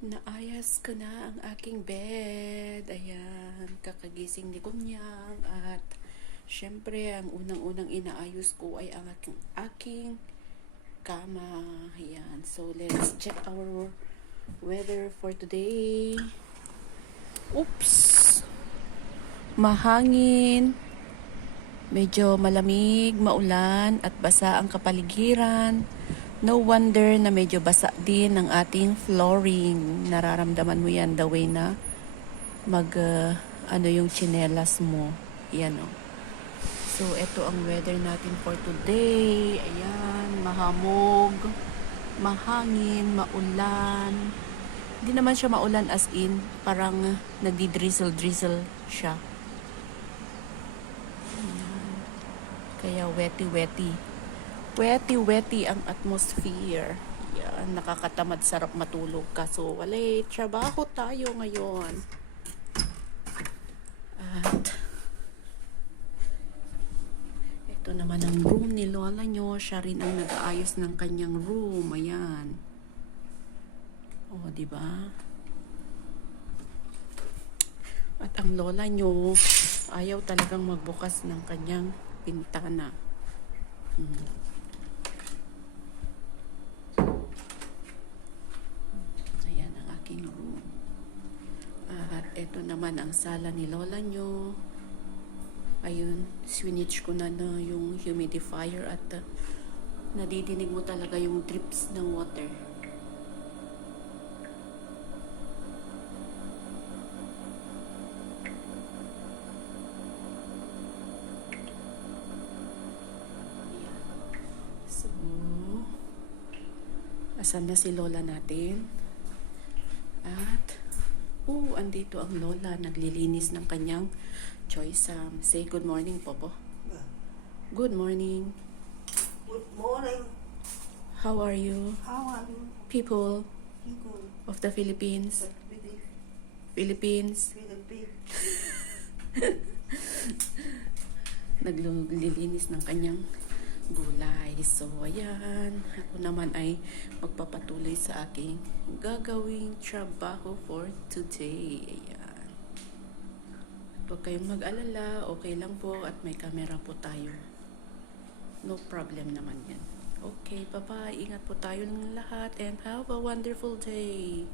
Naayos ko na ang aking bed. Ayan, kakagising ni Kunyang. At syempre, ang unang-unang inaayos ko ay ang aking kama. Ayan, so let's check our weather for today. Oops! Mahangin. Medyo malamig, maulan at basa ang kapaligiran. No wonder na medyo basa din ang ating flooring. Nararamdaman mo yan the way na yung tsinelas mo. Yan o. So, ito ang weather natin for today. Ayan, mahamog, mahangin, maulan. Hindi naman siya maulan as in, parang nagdi-drizzle-drizzle siya. Ayan. Kaya wetty-wetty. Wetty ang atmosphere. Yan, nakakatamad, sarap matulog. Kaso wala, trabaho tayo ngayon. At ito naman ang room ni Lola nyo. Siya rin ang nag-aayos ng kanyang room. Ayan. O, diba? At ang Lola nyo, ayaw talagang magbukas ng kanyang pintana. Room. At ito naman ang sala ni Lola nyo. Ayun, swinitch ko na yung humidifier at nadidinig mo talaga yung drips ng water. Ayan. So, asan na si Lola natin? At, andito ang Lola, naglilinis ng kanyang choice. Say good morning, Popo. Good morning. Good morning. How are you? How are you? People People. of the Philippines. Philippines. Naglilinis ng kanyang gulay. So, ayan. Ako naman ay magpapatuloy sa aking gagawing trabaho for today. Ayan. Huwag kayong mag-alala. Okay lang po at may camera po tayo. No problem naman yan. Okay, bye-bye. Ingat po tayo ng lahat and have a wonderful day.